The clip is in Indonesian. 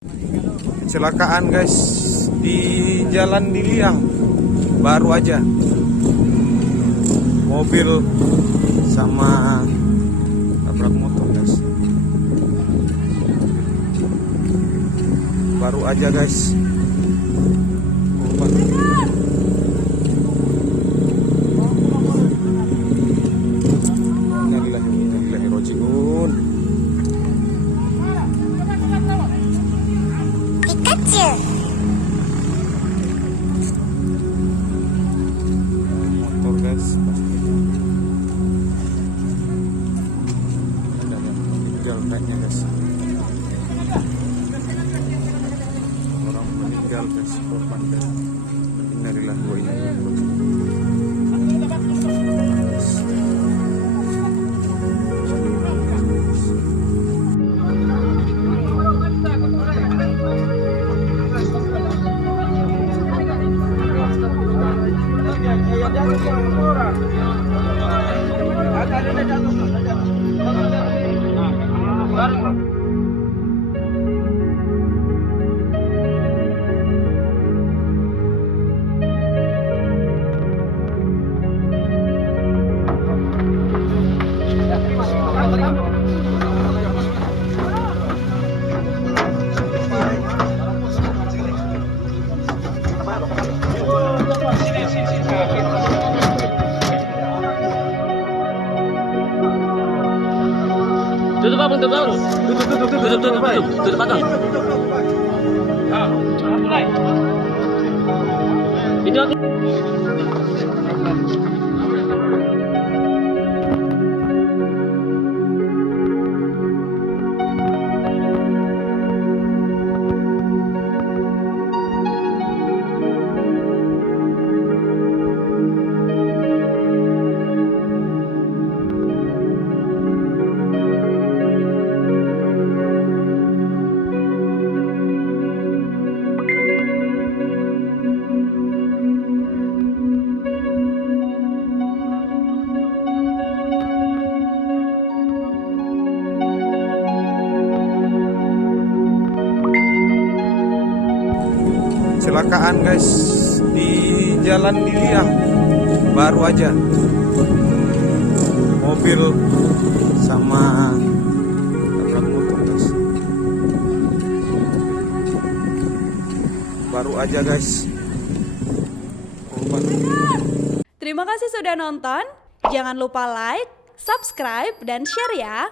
Kecelakaan guys di Jalan Diliang, baru aja mobil sama tabrak motor guys, baru aja guys. Innalillahi-wa-inna-ilaihi-raji'un. Motor guys, ada yang meninggal kayaknya guys. Orang meninggal guys, korban guys. Innalillahi wa inna ilaihi raji'un. Tutup abang, tutup abang. Tutup abang. Mulai. Itu aku. Kecelakaan guys di Jalan Diliang, baru aja mobil sama tabrak motor guys, baru aja guys. Terima kasih sudah nonton. Jangan lupa like, subscribe, dan share ya.